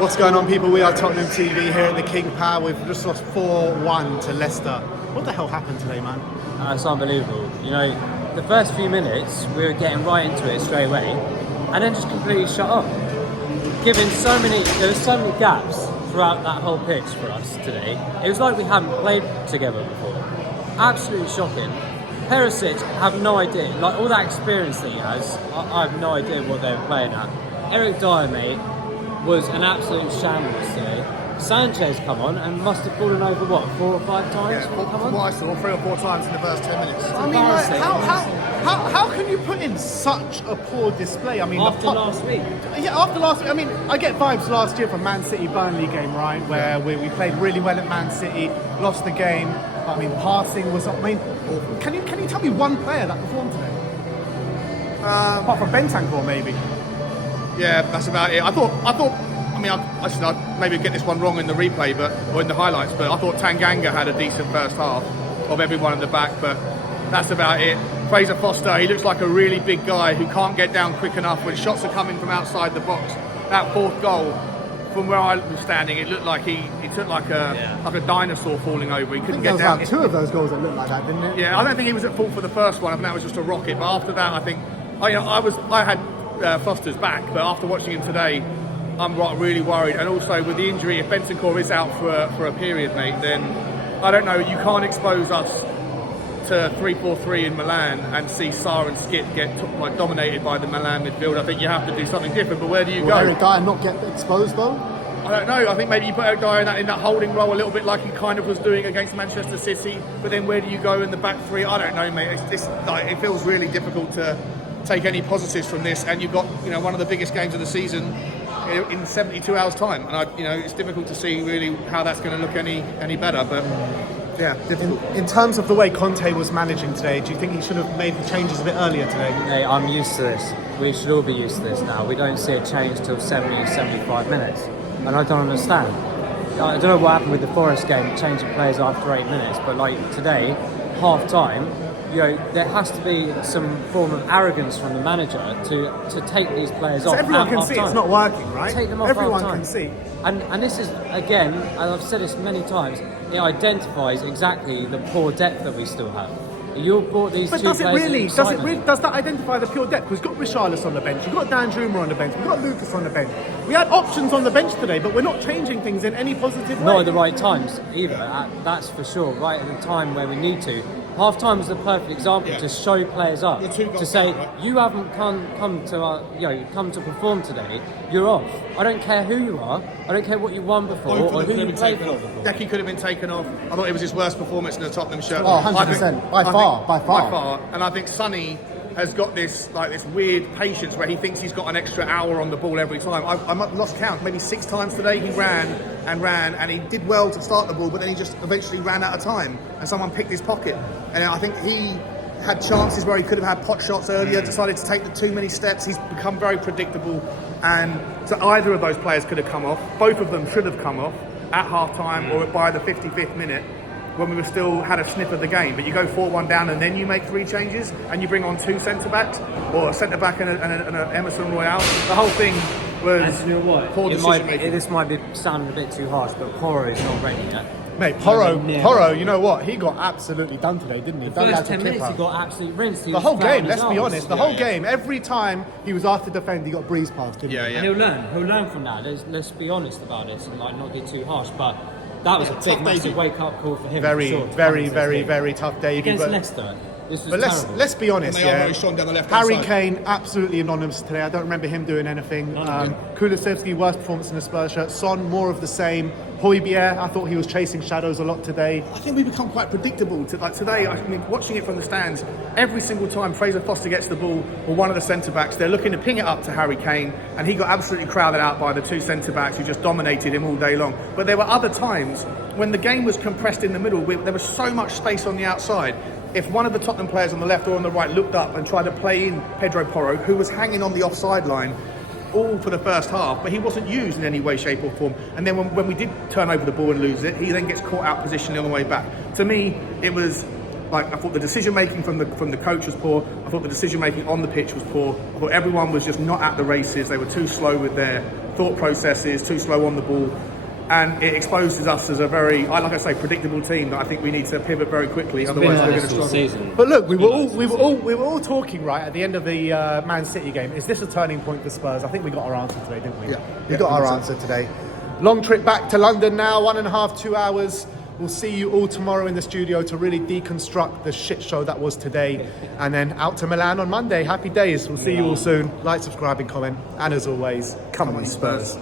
What's going on, people? We are Tottenham TV here at the King Power. We've just lost 4-1 to Leicester. What the hell happened today, man? It's unbelievable. You know, the first few minutes we were getting right into it straight away, and then just completely shut up. There were so many gaps throughout that whole pitch for us today. It was like we hadn't played together before. Absolutely shocking. Perisic, have no idea. Like, all that experience that he has, I have no idea what they were playing at. Eric Dyer, mate, was an absolute shambles today. Sanchez come on and must have fallen over, what, 4 or 5 times? Yeah, from what I saw, 3 or 4 times in the first 10 minutes. I mean, like, how can you put in such a poor display? I mean, after last week. Yeah, after last week. I mean, I get vibes last year from Man City Burnley game, right, where we played really well at Man City, lost the game. But, I mean, passing was. I mean, can you tell me one player that performed today? Apart from Bentancur, maybe. Yeah, that's about it. I thought. I mean, I maybe get this one wrong in the replay, or in the highlights, but I thought Tanganga had a decent first half of everyone in the back, but that's about it. Fraser Foster, he looks like a really big guy who can't get down quick enough when shots are coming from outside the box. That fourth goal, from where I was standing, it looked like he took like a dinosaur falling over. He couldn't get down. There was like 2 of those goals that looked like that, didn't it? Yeah, I don't think he was at fault for the first one. I think that was just a rocket. But after that, I think I had Foster's back, but after watching him today, I'm really worried. And also with the injury, if Bentancur is out for a period, mate, then I don't know. You can't expose us to 3-4-3 in Milan and see Sarr and Skip get dominated by the Milan midfield. I think you have to do something different. But where do you go? Eric Dyer not get exposed though? I don't know. I think maybe you put Eric Dyer in that holding role a little bit like he kind of was doing against Manchester City. But then where do you go in the back three? I don't know, mate. It feels really difficult to take any positives from this. And you've got one of the biggest games of the season in 72 hours time, and it's difficult to see really how that's going to look any better. But yeah, in terms of the way Conte was managing today, do you think he should have made the changes a bit earlier today? Hey, I'm used to this. We should all be used to this now. We don't see a change till 75 minutes, and I don't understand. I don't know what happened with the Forest game, changing players after 8 minutes, but like today, half time, there has to be some form of arrogance from the manager to take these players off. Everyone can see it's not working, right? Take them off. Everyone can see. And this is, again, and I've said this many times, it identifies exactly the poor depth that we still have. You brought these two players. Does that identify the pure depth? We've got Richarlison on the bench, we've got Dan Juma on the bench, we've got Lucas on the bench. We had options on the bench today, but we're not changing things in any positive way. Not at the right times either, that's for sure. Right at the time where we need to. Half time is the perfect example to show players up, to say you haven't come to perform today. You're off. I don't care who you are. I don't care what you won before or who you played for. Decky could have been taken off. I thought it was his worst performance in the Tottenham shirt. Oh, 100%. By far. And I think Sonny has got this weird patience where he thinks he's got an extra hour on the ball every time. I lost count. Maybe 6 times today he ran, and he did well to start the ball, but then he just eventually ran out of time, and someone picked his pocket. And I think he had chances where he could have had pot shots earlier, decided to take the too many steps. He's become very predictable, and so either of those players could have come off. Both of them should have come off at half time or by the 55th minute, when we were still had a sniff of the game. But you go 4-1 down and then you make 3 changes and you bring on 2 centre-backs, or a centre-back and an Emerson Royale. The whole thing was poor decision making. This might be sounding a bit too harsh, but Porro is not ready yet. Mate, Porro, you know what? He got absolutely done today, didn't he? The first 10 minutes he got absolutely rinsed. The whole game, let's be honest. The whole game, every time he was asked to defend, he got breezed past, didn't he? And he'll learn from that. Let's be honest about this and not get too harsh, but that was a big, massive wake-up call for him. Very tough debut. Against Leicester. But let's be honest, Harry side. Kane, absolutely anonymous today. I don't remember him doing anything. Kulusevski, worst performance in the Spurs shirt. Son, more of the same. Højbjerg, I thought he was chasing shadows a lot today. I think we become quite predictable. Today, I mean, watching it from the stands, every single time Fraser Foster gets the ball, or one of the centre-backs, they're looking to ping it up to Harry Kane, and he got absolutely crowded out by the 2 centre-backs who just dominated him all day long. But there were other times when the game was compressed in the middle, there was so much space on the outside. If one of the Tottenham players on the left or on the right looked up and tried to play in Pedro Porro, who was hanging on the offside line all for the first half, but he wasn't used in any way, shape or form. And then when we did turn over the ball and lose it, he then gets caught out positionally on the way back. To me, it was like, I thought the decision making from the coach was poor. I thought the decision making on the pitch was poor. I thought everyone was just not at the races. They were too slow with their thought processes, too slow on the ball. And it exposes us as a very, like I say, predictable team that I think we need to pivot very quickly. Otherwise, we're going to struggle. Season. But look, we were all talking right at the end of the Man City game. Is this a turning point for Spurs? I think we got our answer today, didn't we? Yeah. We got our answer today. Long trip back to London now, 1.5, 2 hours. We'll see you all tomorrow in the studio to really deconstruct the shit show that was today, and then out to Milan on Monday. Happy days. We'll see you all soon. Like, subscribe, and comment. And as always, come on, Spurs.